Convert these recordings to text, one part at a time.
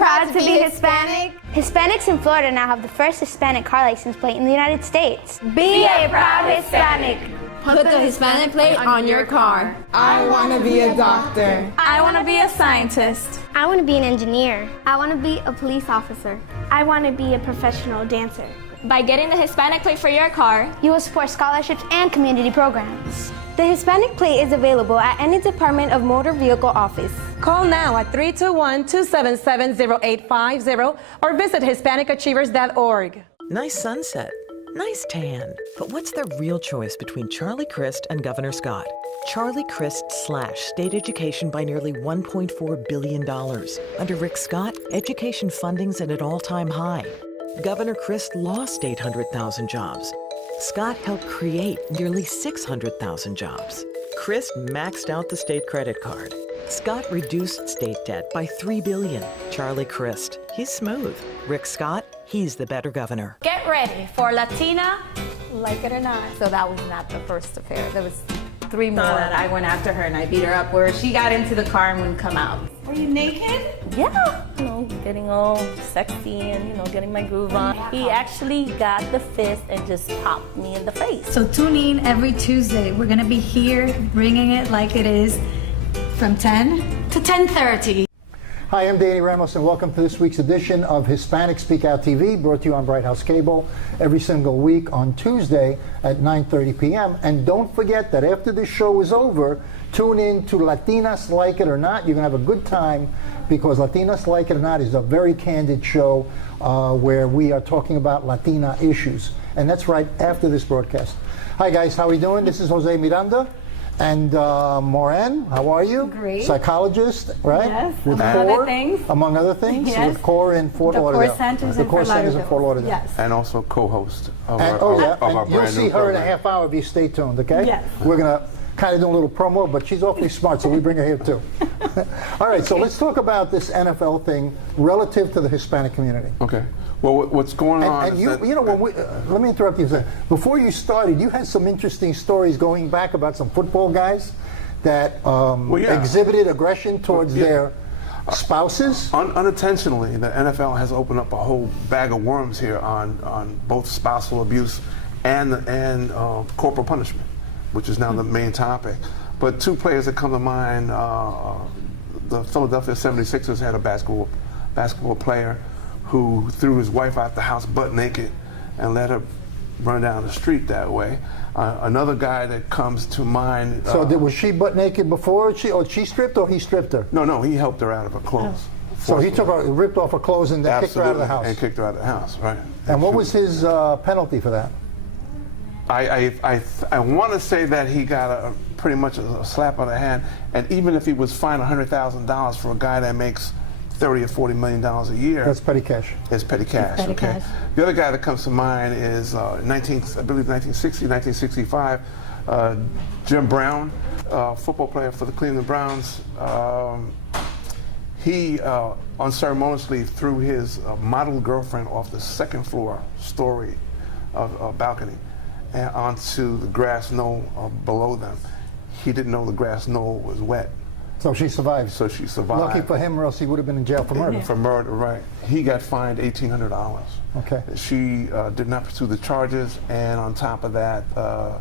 proud to be Hispanic? Hispanics in Florida now have the first Hispanic car license plate in the United States. Be a proud Hispanic. Put the Hispanic plate on your car. I want to be a doctor. I want to be a scientist. I want to be an engineer. I want to be a police officer. I want to be a professional dancer. By getting the Hispanic plate for your car, you will support scholarships and community programs. The Hispanic plate is available at any Department of Motor Vehicle office. Call now at 321-277-0850 or visit HispanicAchievers.org. Nice sunset, nice tan. But what's the real choice between Charlie Crist and Governor Scott? Charlie Crist slashed state education by nearly $1.4 billion. Under Rick Scott, education funding's at an all-time high. Governor Crist lost 800,000 jobs. Scott helped create nearly 600,000 jobs. Crist maxed out the state credit card. Scott reduced state debt by $3 billion. Charlie Crist, he's smooth. Rick Scott, he's the better governor. get ready for Latina. Like it or not. So that was not the first affair. There was 3 more. That I went after her and I beat her up where she got into the car and wouldn't come out. Were you naked? Yeah, getting all sexy and, getting my groove on. He actually got the fist and just popped me in the face. So tune in every Tuesday. We're gonna be here bringing it like it is from 10 to 10:30. Hi, I'm Danny Ramos, and welcome to this week's edition of Hispanic SpeakOut TV, brought to you on Bright House Cable every single week on Tuesday at 9:30 p.m. And don't forget that after this show is over, tune in to Latinas Like It or Not. You're going to have a good time because Latinas Like It or Not is a very candid show where we are talking about Latina issues. And that's right after this broadcast. Hi, guys. How are we doing? This is Jose Miranda. And Moran, how are you? Great. Psychologist, right? Yes, with among CORE, other things. Among other things? Yes. With CORE in Fort Lauderdale. CORE Centers The in CORE Fort Centers in Fort Lauderdale. Yes. And also co-host of And, our and brand you'll new see her program. in a half hour if you stay tuned, okay? Yes. We're going to kind of do a little promo, but she's awfully smart, so we bring her here too. All right, so let's talk about this NFL thing relative to the Hispanic community. Okay. Well, what's going on? And you know, when let me interrupt you a second. Before you started, you had some interesting stories going back about some football guys that exhibited aggression towards their spouses. Unintentionally, the NFL has opened up a whole bag of worms here on both spousal abuse and corporal punishment, which is now the main topic. But 2 players that come to mind, the Philadelphia 76ers had a basketball player who threw his wife out the house butt naked and let her run down the street that way. Another guy that comes to mind. So was she butt naked before she stripped, or he stripped her? No, he helped her out of her clothes. So he ripped off her clothes and then kicked her out of the house. And kicked her out of the house, right. And what was his penalty for that? I want to say that he got pretty much a slap on the hand, and even if he was fined $100,000 for a guy that makes $30 or $40 million a year. That's petty cash. It's petty cash, okay? The other guy that comes to mind is, I believe 1960, 1965, Jim Brown, football player for the Cleveland Browns. He unceremoniously threw his model girlfriend off the second floor story of a balcony and onto the grass knoll below them. He didn't know the grass knoll was wet. So she survived. Lucky for him, or else he would have been in jail for murder. For murder, right. He got fined $1,800. Okay. She did not pursue the charges, and on top of that, the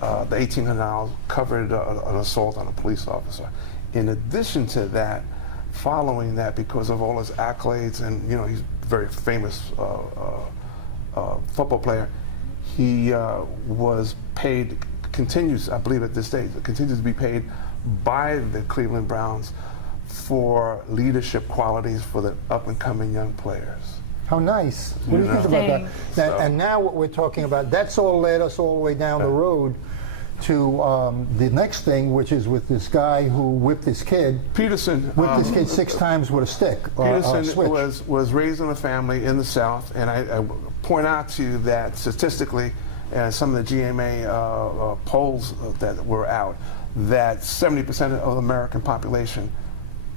$1,800 covered an assault on a police officer. In addition to that, following that, because of all his accolades, and he's a very famous football player, he was paid, continues, I believe at this stage, continues to be paid by the Cleveland Browns for leadership qualities for the up-and-coming young players. How nice. What do you think about that? And now what we're talking about, that's all led us all the way down the road to the next thing, which is with this guy who whipped his kid. Peterson. Whipped his kid 6 times with a stick. Peterson was raised in a family in the South, and I point out to you that statistically, some of the GMA polls that were out, that 70% of the American population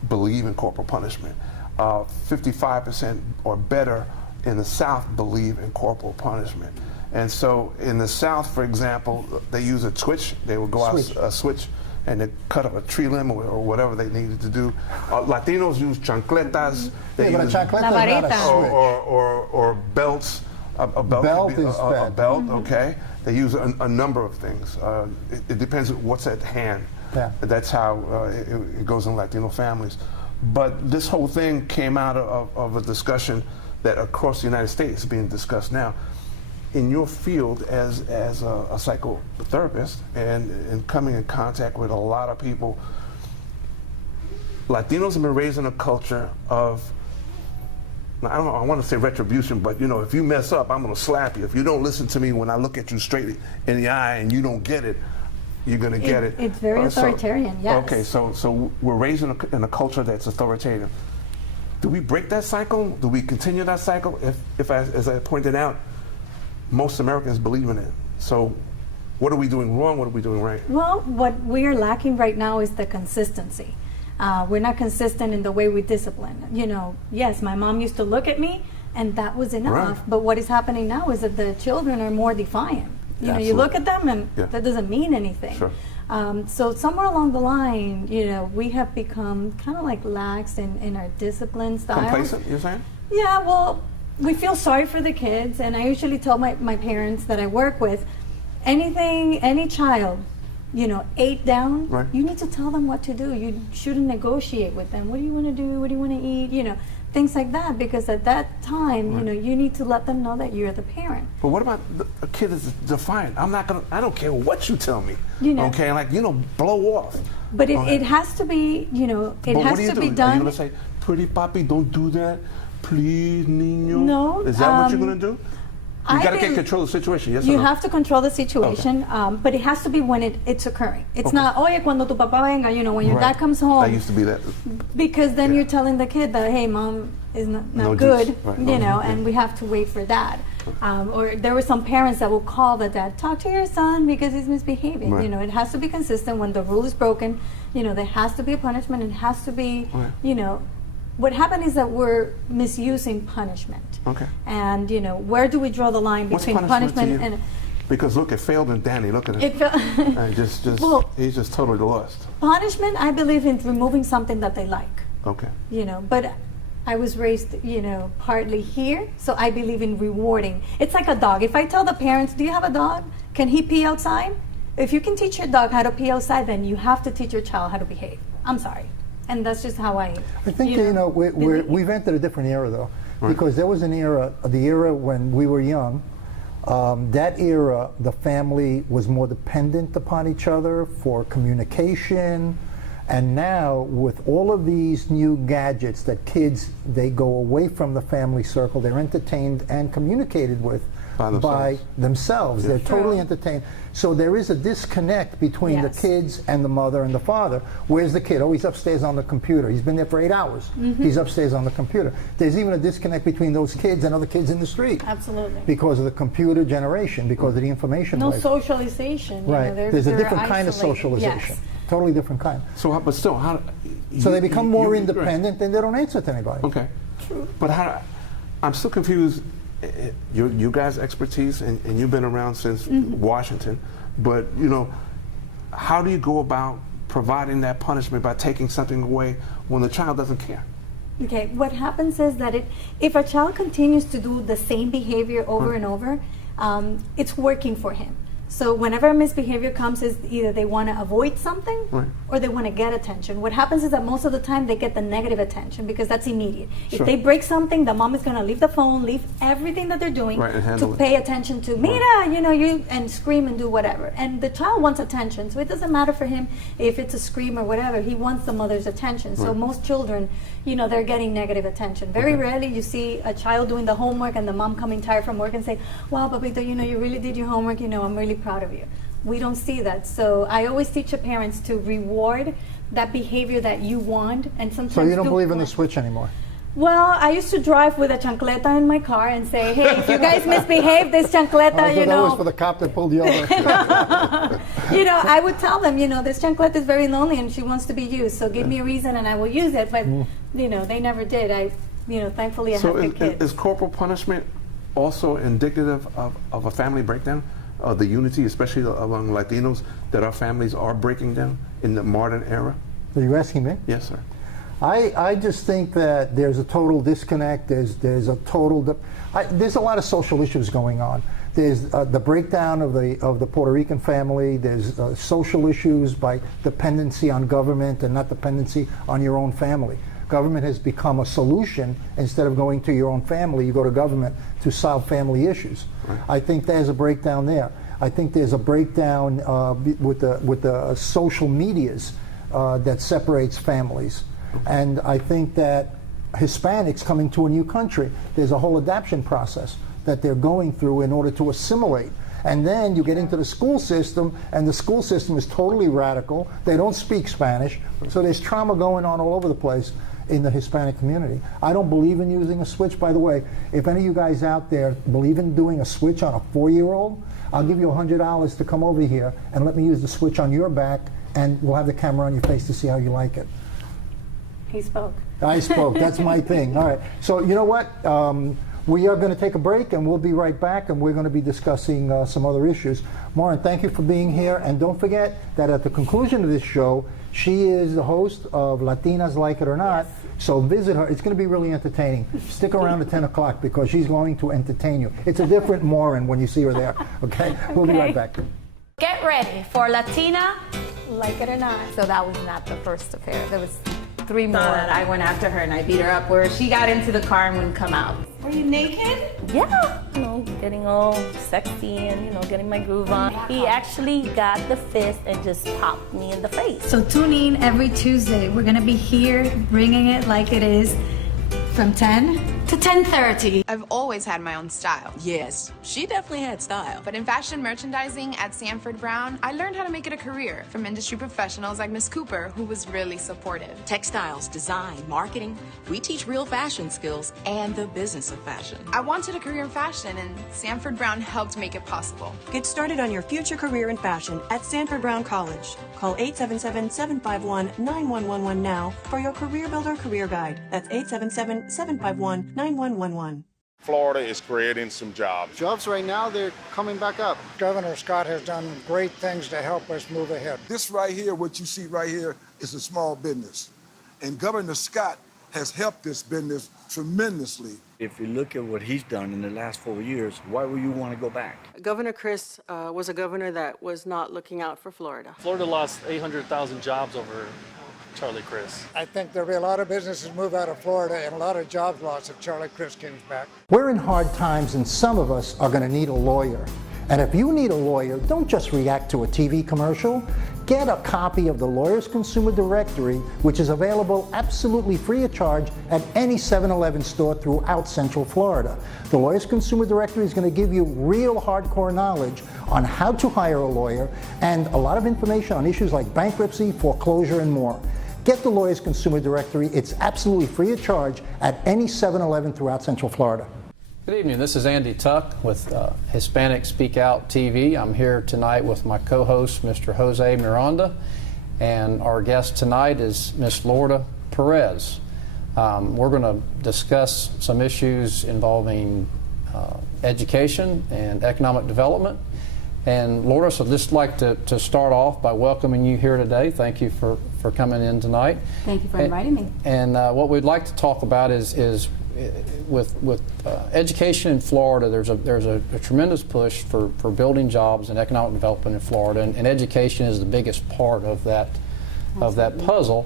believe in corporal punishment. 55% or better in the South believe in corporal punishment. And so in the South, for example, they use a switch. They will go out a switch and they cut up a tree limb or whatever they needed to do. Latinos use chancletas. They but a use chancleta is not a switch. or belts. A belt could be is a bad. belt, okay. They use a number of things. It depends on what's at hand. Yeah. That's how it goes in Latino families. But this whole thing came out of a discussion that across the United States is being discussed now. In your field as a psychotherapist and coming in contact with a lot of people, Latinos have been raised in a culture of, I don't know, I want to say retribution, but you know, if you mess up, I'm going to slap you. If you don't listen to me when I look at you straight in the eye and you don't get it, you're going to get it. It's very authoritarian, yes. Okay, so we're raised in a culture that's authoritarian. Do we break that cycle? Do we continue that cycle? If as I pointed out, most Americans believe in it. So what are we doing wrong? What are we doing right? Well, what we're lacking right now is the consistency. We're not consistent in the way we discipline. You know, yes, my mom used to look at me and that was enough. Right. But what is happening now is that the children are more defiant. You know, you look at them and that doesn't mean anything. Sure. So somewhere along the line, you know, we have become kind of like lax in our discipline style. Complacent, you're saying? Yeah, well, we feel sorry for the kids, and I usually tell my parents that I work with, any child, you know, 8 down, right. You need to tell them what to do. You shouldn't negotiate with them. What do you want to do? What do you want to eat? You know, things like that, because at that time, right. you know, you need to let them know that you're the parent. But what about a kid that's defiant? I don't care what you tell me. You know. Okay, like, you know, blow off. But it has to be, you know, it but has what do you to do? be Are you done. going to say, pretty papi, don't do that? Please, niño? No. Is that what you're going to do? You got to get control of the situation, yes or You no? have to control the situation, but it has to be when it's occurring. It's not, oye, cuando tu papá venga, you know, when your dad comes home. That used to be that. Because then you're telling the kid that, hey, mom is not No good, juice. Right. you know, and we have to wait for dad. Or there were some parents that will call the dad, talk to your son because he's misbehaving. Right. You know, it has to be consistent. When the rule is broken, you know, there has to be a punishment. It has to be, you know, what happened is that we're misusing punishment. Okay. And, you know, where do we draw the line between What's punishment to you? and... Because look, it failed in Danny. Look at it. Well, he's just totally lost. Punishment, I believe in removing something that they like. Okay. You know, but I was raised, you know, partly here, so I believe in rewarding. It's like a dog. If I tell the parents, do you have a dog? Can he pee outside? If you can teach your dog how to pee outside, then you have to teach your child how to behave. I'm sorry. And that's just how I think, you know, we've entered a different era, though, because there was an era, the era when we were young. That era, the family was more dependent upon each other for communication. And now, with all of these new gadgets that kids, they go away from the family circle, they're entertained and communicated with by themselves. They're totally entertained. So there is a disconnect between the kids and the mother and the father. Where's the kid? Oh, he's upstairs on the computer. He's been there for 8 hours. He's upstairs on the computer. There's even a disconnect between those kids and other kids in the street. Absolutely. Because of the computer generation, because of the information. No socialization. Right. You know, There's a they're different kind of isolated. socialization. Yes. Totally different kind. So, but still, how? So they become more independent and they don't answer to anybody. Okay. True. But how? I'm still confused. You guys' expertise, and you've been around since Washington, but you know, how do you go about providing that punishment by taking something away when the child doesn't care? Okay, what happens is that if a child continues to do the same behavior over and over, it's working for him. So whenever a misbehavior comes, is either they want to avoid something or they want to get attention. What happens is that most of the time they get the negative attention because that's immediate. If they break something, the mom is going to leave the phone, leave everything that they're doing to pay attention to, Mira, you know, and scream and do whatever. And the child wants attention, so it doesn't matter for him if it's a scream or whatever. He wants the mother's attention. So most children, you know, they're getting negative attention. Very rarely you see a child doing the homework and the mom coming tired from work and say, wow, papito, you know, you really did your homework, you know, I'm really proud of you. We don't see that. So I always teach the parents to reward that behavior that you want. And sometimes So you don't believe in the switch anymore? Well, I used to drive with a chancleta in my car and say, hey, if you guys misbehave, this chancleta, you know. That was for the cop that pulled you over. You know, I would tell them, you know, this chancleta is very lonely and she wants to be used. So give me a reason and I will use it. But, you know, they never did. You know, thankfully I have good kids. Is corporal punishment also indicative of a family breakdown? the unity, especially among Latinos, that our families are breaking down in the modern era? Are you asking me? Yes, sir. I just think that there's a total disconnect. There's a lot of social issues going on. There's the breakdown of the Puerto Rican family. There's social issues by dependency on government and not dependency on your own family. Government has become a solution. Instead of going to your own family, you go to government to solve family issues. Right. I think there's a breakdown there. I think there's a breakdown with the social medias that separates families. And I think that Hispanics coming to a new country, there's a whole adaptation process that they're going through in order to assimilate. And then you get into the school system, and the school system is totally radical. They don't speak Spanish, so there's trauma going on all over the place in the Hispanic community. I don't believe in using a switch. By the way, if any of you guys out there believe in doing a switch on a 4-year-old, I'll give you $100 to come over here and let me use the switch on your back, and we'll have the camera on your face to see how you like it. He spoke. I spoke. That's my thing. All right. So you know what? We are going to take a break, and we'll be right back, and we're going to be discussing some other issues. Maureen, thank you for being here, and don't forget that at the conclusion of this show, she is the host of Latinas Like It or Not, so visit her. It's going to be really entertaining. Stick around at 10 o'clock because she's going to entertain you. It's a different Maureen when you see her there, okay? We'll be right back. Get ready for Latina Like It or Not. So that was not the first affair. There was 3 more. I went after her and I beat her up where she got into the car and wouldn't come out. Were you naked? Yeah, getting all sexy and, getting my groove on. He actually got the fist and just popped me in the face. So tune in every Tuesday. We're going to be here bringing it like it is from 10 to 10:30. I've always had my own style. Yes, she definitely had style. But in fashion merchandising at Sanford Brown, I learned how to make it a career from industry professionals like Miss Cooper, who was really supportive. Textiles, design, marketing, we teach real fashion skills and the business of fashion. I wanted a career in fashion, and Sanford Brown helped make it possible. Get started on your future career in fashion at Sanford Brown College. Call 877-751-9111 now for your Career Builder Career Guide. That's 877-751-9111. Florida is creating some jobs. Jobs right now, they're coming back up. Governor Scott has done great things to help us move ahead. This right here, what you see right here, is a small business. And Governor Scott has helped this business tremendously. If you look at what he's done in the last 4 years, why would you want to go back? Governor Chris was a governor that was not looking out for Florida. Florida lost 800,000 jobs over Charlie Crist. I think there'll be a lot of businesses move out of Florida and a lot of jobs lost if Charlie Crist comes back. We're in hard times, and some of us are going to need a lawyer. And if you need a lawyer, don't just react to a TV commercial. Get a copy of the Lawyers Consumer Directory, which is available absolutely free of charge at any 7-Eleven store throughout Central Florida. The Lawyers Consumer Directory is going to give you real hardcore knowledge on how to hire a lawyer and a lot of information on issues like bankruptcy, foreclosure, and more. Get the Lawyers Consumer Directory. It's absolutely free of charge at any 7-Eleven throughout Central Florida. Good evening. This is Andy Tuck with Hispanic SpeakOut TV. I'm here tonight with my co-host, Mr. Jose Miranda, and our guest tonight is Miss Lorda Perez. We're going to discuss some issues involving education and economic development. And Lorda, so I'd just like to start off by welcoming you here today. Thank you for coming in tonight. Thank you for inviting me. And what we'd like to talk about is with education in Florida, there's a tremendous push for building jobs and economic development in Florida, and education is the biggest part of that puzzle.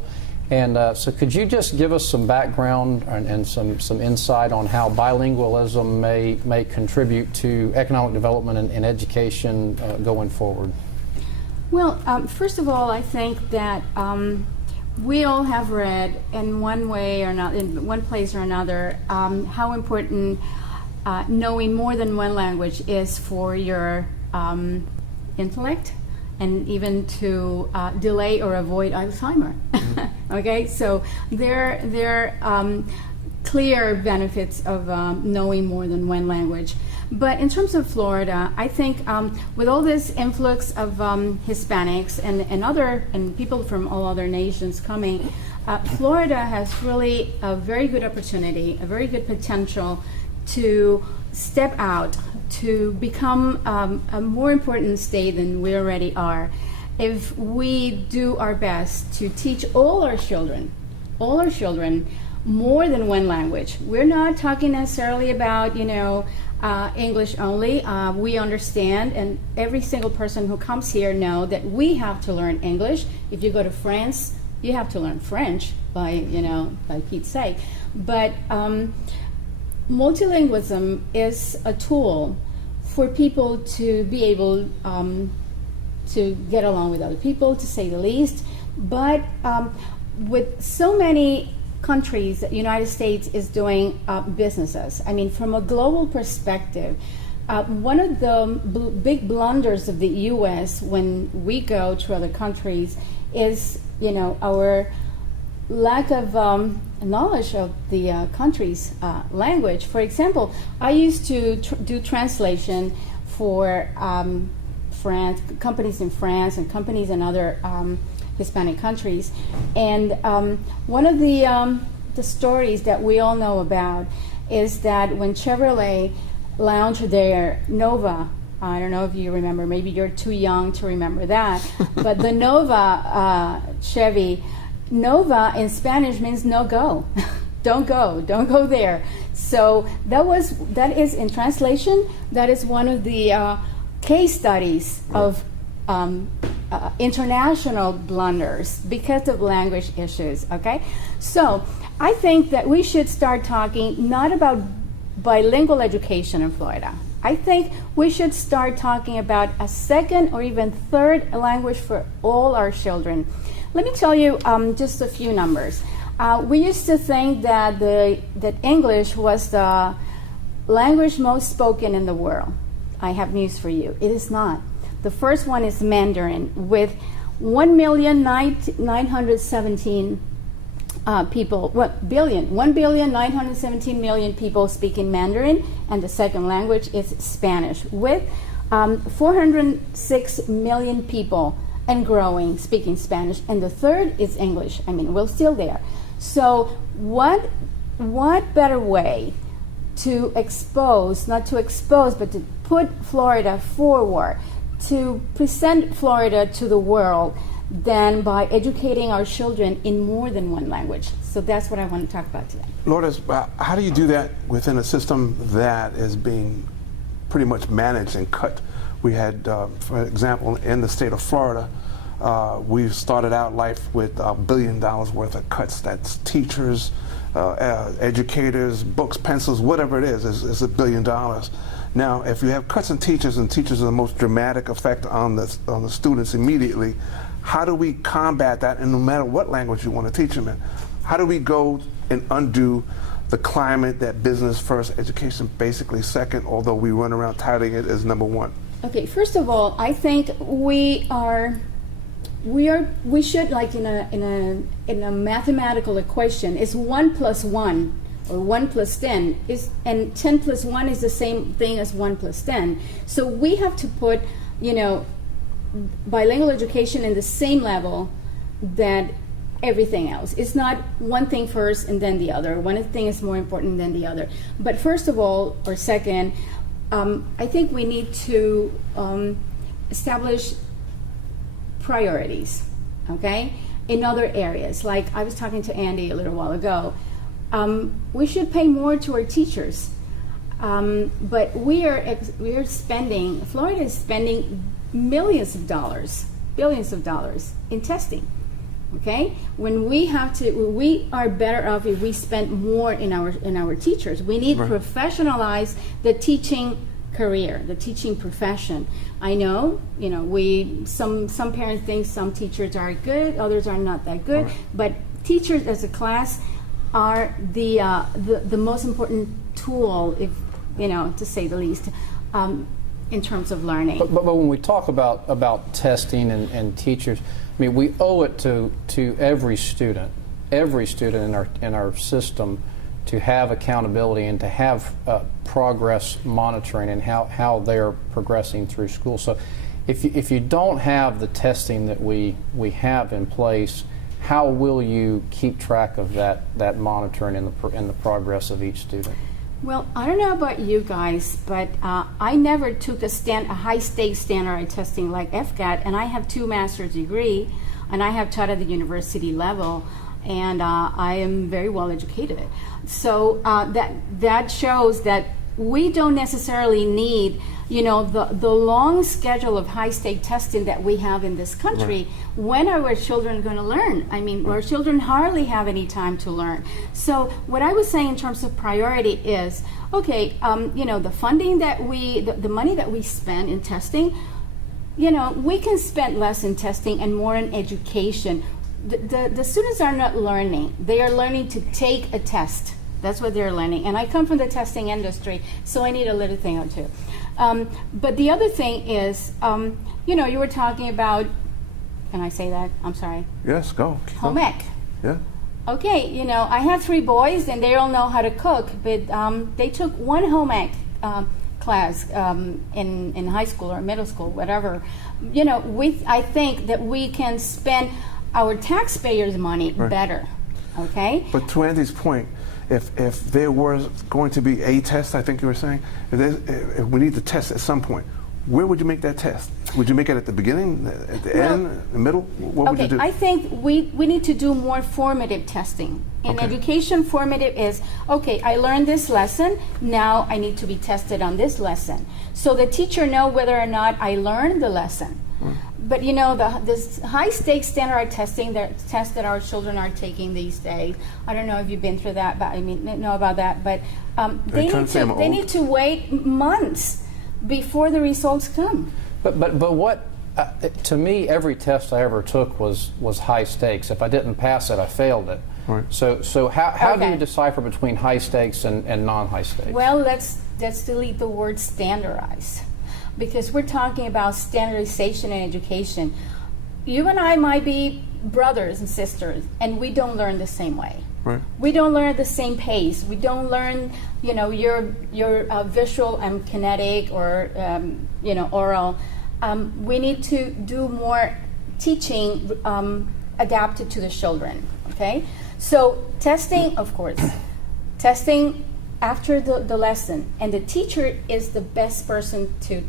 And so could you just give us some background and some insight on how bilingualism may contribute to economic development and education going forward? Well, first of all, I think that we all have read in one way or not, in one place or another, how important knowing more than one language is for your intellect, and even to delay or avoid Alzheimer. Mm-hmm. Okay, so there are clear benefits of knowing more than one language. But in terms of Florida, I think with all this influx of Hispanics and people from all other nations coming, Florida has really a very good opportunity, a very good potential to step out to become a more important state than we already are if we do our best to teach all our children more than one language. We're not talking necessarily about, English only. We understand, and every single person who comes here know that we have to learn English. If you go to France, you have to learn French by Pete's sake. But multilingualism is a tool for people to be able to get along with other people, to say the least. But with so many countries that the United States is doing businesses, I mean, from a global perspective, one of the big blunders of the U.S. when we go to other countries is, our lack of knowledge of the country's language. For example, I used to do translation for France, companies in France and companies in other Hispanic countries, and one of the stories that we all know about is that when Chevrolet launched their Nova, I don't know if you remember, maybe you're too young to remember that, but the Nova Chevy, Nova in Spanish means no go. Don't go there. So that is in translation, that is one of the case studies of international blunders because of language issues, okay? So I think that we should start talking not about bilingual education in Florida. I think we should start talking about a second or even third language for all our children. Let me tell you just a few numbers. We used to think that that English was the language most spoken in the world. I have news for you. It is not. The first one is Mandarin, with 1,917 people, 1,917,000,000 people speaking Mandarin, and the second language is Spanish, with 406 million people and growing speaking Spanish, and the third is English. I mean, we're still there. So what better way to expose, not to expose, but to put Florida forward, to present Florida to the world, than by educating our children in more than one language. So that's what I want to talk about today. Lourdes, how do you do that within a system that is being pretty much managed and cut? We had, for example, in the state of Florida, we started out life with $1 billion worth of cuts. That's teachers, educators, books, pencils, whatever it is $1 billion. Now, if you have cuts in teachers, and teachers are the most dramatic effect on the students immediately, how do we combat that? And no matter what language you want to teach them in, how do we go and undo the climate that business first, education basically second, although we run around touting it as number one? Okay, first of all, I think we should, like in a mathematical equation, it's 1 + 1 or 1 + 10 and 10 + 1 is the same thing as 1 + 10. So we have to put, bilingual education in the same level that everything else. It's not one thing first and then the other. One thing is more important than the other. But first of all, or second, I think we need to establish priorities, okay, in other areas. Like I was talking to Andy a little while ago. We should pay more to our teachers. But Florida is spending billions of dollars in testing. Okay, when we are better off if we spend more in our teachers. We need to professionalize the teaching career, the teaching profession. I know, some parents think some teachers are good, others are not that good, but teachers as a class are the most important tool, if to say the least, in terms of learning. But when we talk about testing and teachers, I mean, we owe it to every student in our system to have accountability and to have progress monitoring and how they are progressing through school. So if you don't have the testing that we have in place, how will you keep track of that monitoring and the progress of each student? Well, I don't know about you guys, but I never took a high-stakes standardized testing like FCAT, and I have 2 master's degree, and I have taught at the university level, and I am very well educated. So that shows that we don't necessarily need, you know, the long schedule of high-stake testing that we have in this country. Right. When are our children going to learn? I mean, our children hardly have any time to learn. So what I was saying in terms of priority is, okay, you know, the funding that the money that we spend in testing, you know, we can spend less in testing and more in education. The students are not learning. They are learning to take a test. That's what they're learning. And I come from the testing industry, so I need a little thing or two. But the other thing is, you know, you were talking about, can I say that? I'm sorry. Yes, go. Home ec. Yeah. Okay, you know, I have 3 boys and they all know how to cook, but they took 1 home ec class in high school or middle school, whatever. You know, I think that we can spend our taxpayers' money better, okay? But to Andy's point, if there was going to be a test, I think you were saying, if we need to test at some point, where would you make that test? Would you make it at the beginning, at the end, the middle? What would you do? I think we need to do more formative testing. In education, formative is, okay, I learned this lesson, now I need to be tested on this lesson. So the teacher knows whether or not I learned the lesson. But you know, this high-stakes standardized testing, the tests that our children are taking these days, I don't know if you've been through that, but I mean, know about that, but they need to wait months before the results come. But what, to me, every test I ever took was high stakes. If I didn't pass it, I failed it. Right. So how do you decipher between high stakes and non-high stakes? Well, let's delete the word standardize, because we're talking about standardization in education. You and I might be brothers and sisters, and we don't learn the same way. Right. We don't learn at the same pace. We don't learn, you know, your visual and kinetic or you know, oral. We need to do more teaching adapted to the children. Okay, so testing, of course, testing after the lesson, and the teacher is the best person to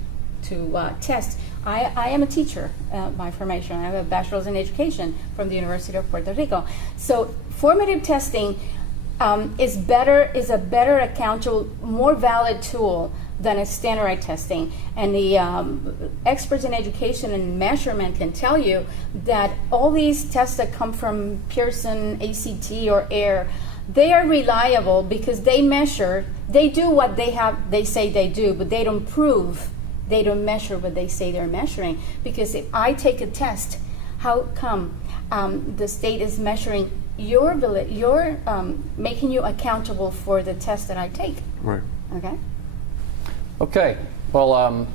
test. I am a teacher by formation. I have a bachelor's in education from the University of Puerto Rico. So formative testing is a better accountable, more valid tool than a standardized testing. And the experts in education and measurement can tell you that all these tests that come from Pearson, ACT, or AIR, they are reliable because they measure, they do what they say they do, but they don't prove. They don't measure what they say they're measuring. Because if I take a test, how come the state is measuring your ability, making you accountable for the test that I take? Right. Okay. Okay. Well,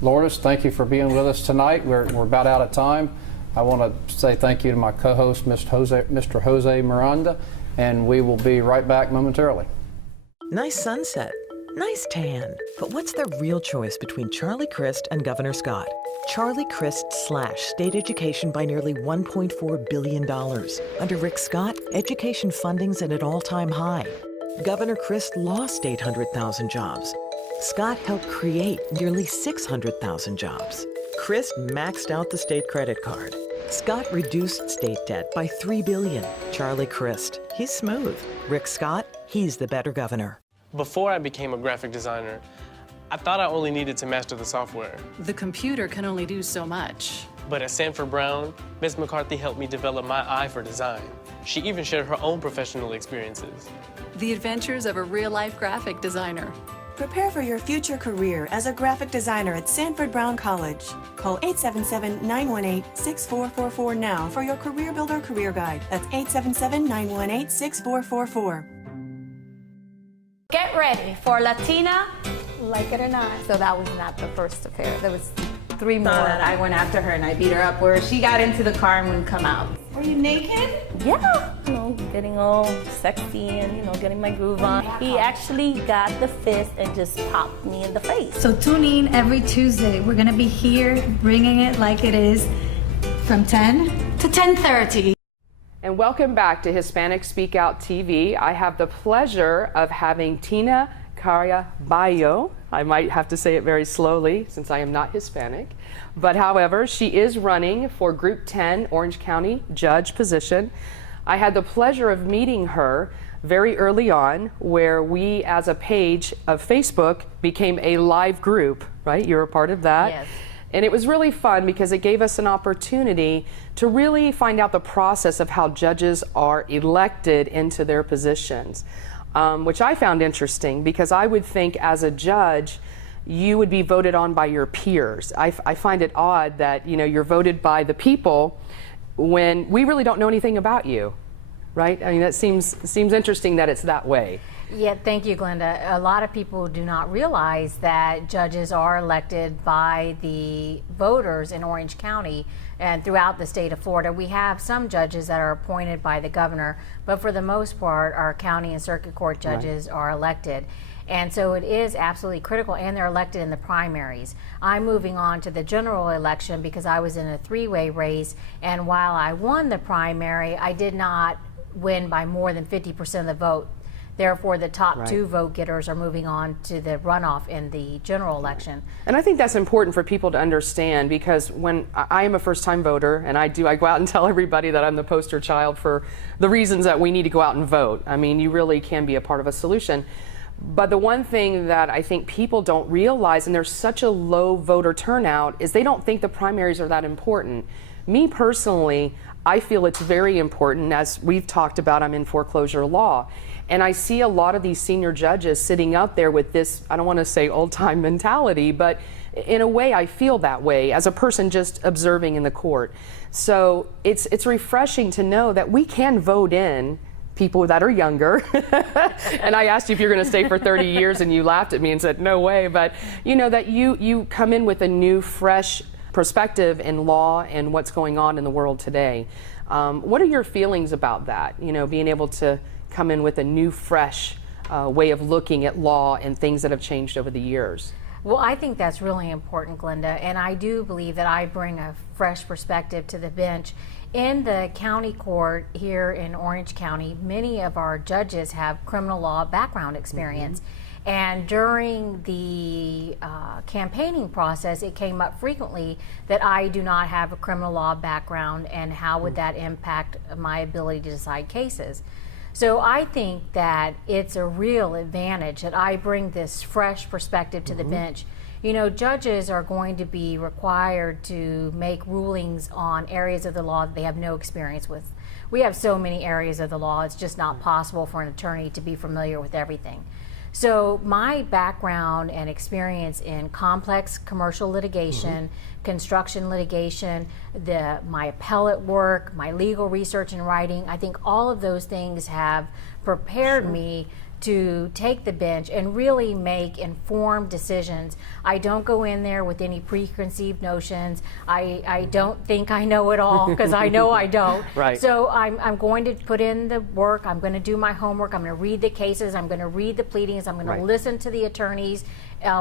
Lourdes, thank you for being with us tonight. We're about out of time. I want to say thank you to my co-host, Mr. Jose Miranda, and we will be right back momentarily. Nice sunset. Nice tan. But what's the real choice between Charlie Crist and Governor Scott? Charlie Crist slashed state education by nearly $1.4 billion. Under Rick Scott, education funding's at an all-time high. Governor Crist lost 800,000 jobs. Scott helped create nearly 600,000 jobs. Crist maxed out the state credit card. Scott reduced state debt by $3 billion. Charlie Crist, he's smooth. Rick Scott, he's the better governor. Before I became a graphic designer, I thought I only needed to master the software. The computer can only do so much. But at Sanford Brown, Ms. McCarthy helped me develop my eye for design. She even shared her own professional experiences. The adventures of a real-life graphic designer. Prepare for your future career as a graphic designer at Sanford Brown College. Call 877-918-6444 now for your Career Builder Career Guide. That's 877-918-6444. Get ready for Latina. Like it or not. So that was not the first affair. There was 3 more. That I went after her and I beat her up where she got into the car and wouldn't come out. Were you naked? Yeah, you know, getting all sexy and, you know, getting my groove on. He actually got the fist and just popped me in the face. So tune in every Tuesday. We're going to be here bringing it like it is from 10 to 10:30. and welcome back to Hispanic SpeakOut TV. I have the pleasure of having Tina Caraballo. I might have to say it very slowly since I am not Hispanic. But however, she is running for Group 10 Orange County Judge position. I had the pleasure of meeting her very early on, where we as a page of Facebook became a live group, right? You're a part of that. Yes. And it was really fun because it gave us an opportunity to really find out the process of how judges are elected into their positions, which I found interesting because I would think as a judge, you would be voted on by your peers. I find it odd that, you know, you're voted by the people when we really don't know anything about you, right? I mean, that seems interesting that it's that way. Yeah, thank you, Glenda. A lot of people do not realize that judges are elected by the voters in Orange County and throughout the state of Florida. We have some judges that are appointed by the governor, but for the most part, our county and circuit court judges are elected. And so it is absolutely critical, and they're elected in the primaries. I'm moving on to the general election because I was in a three-way race, and while I won the primary, I did not win by more than 50% of the vote. Therefore, the top two vote getters are moving on to the runoff in the general election. And I think that's important for people to understand, because when I am a first-time voter, and I go out and tell everybody that I'm the poster child for the reasons that we need to go out and vote. I mean, you really can be a part of a solution. But the one thing that I think people don't realize, and there's such a low voter turnout, is they don't think the primaries are that important. Me personally, I feel it's very important. As we've talked about, I'm in foreclosure law. And I see a lot of these senior judges sitting out there with this, I don't want to say old-time mentality, but in a way I feel that way as a person just observing in the court. So it's refreshing to know that we can vote in people that are younger. And I asked you if you're going to stay for 30 years and you laughed at me and said, no way. But you know that you come in with a new, fresh perspective in law and what's going on in the world today. What are your feelings about that? You know, being able to come in with a new, fresh way of looking at law and things that have changed over the years. Well, I think that's really important, Glenda, and I do believe that I bring a fresh perspective to the bench. In the county court here in Orange County, many of our judges have criminal law background experience. And during the campaigning process, it came up frequently that I do not have a criminal law background, and how would that impact my ability to decide cases. So I think that it's a real advantage that I bring this fresh perspective to the bench. You know, judges are going to be required to make rulings on areas of the law that they have no experience with. We have so many areas of the law, it's just not possible for an attorney to be familiar with everything. So my background and experience in complex commercial litigation, construction litigation, my appellate work, my legal research and writing, I think all of those things have prepared me to take the bench and really make informed decisions. I don't go in there with any preconceived notions. I don't think I know it all, because I know I don't. Right. So I'm going to put in the work. I'm going to do my homework. I'm going to read the cases. I'm going to read the pleadings. I'm going to listen to the attorneys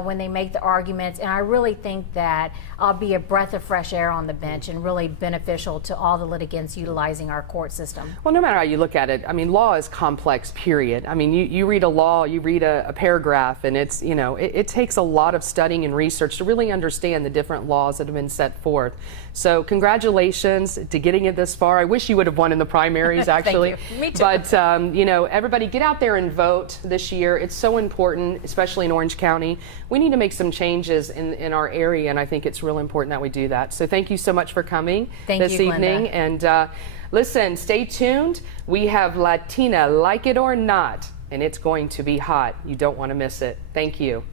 when they make the arguments. And I really think that I'll be a breath of fresh air on the bench and really beneficial to all the litigants utilizing our court system. Well, no matter how you look at it, I mean, law is complex, period. I mean, you read a law, you read a paragraph, and it's, you know, it takes a lot of studying and research to really understand the different laws that have been set forth. So congratulations to getting it this far. I wish you would have won in the primaries, actually. Thank you. Me too. But, you know, everybody get out there and vote this year. It's so important, especially in Orange County. We need to make some changes in our area, and I think it's real important that we do that. So thank you so much for coming this evening. And listen, stay tuned. We have Latina Like It or Not, and it's going to be hot. You don't want to miss it. Thank you.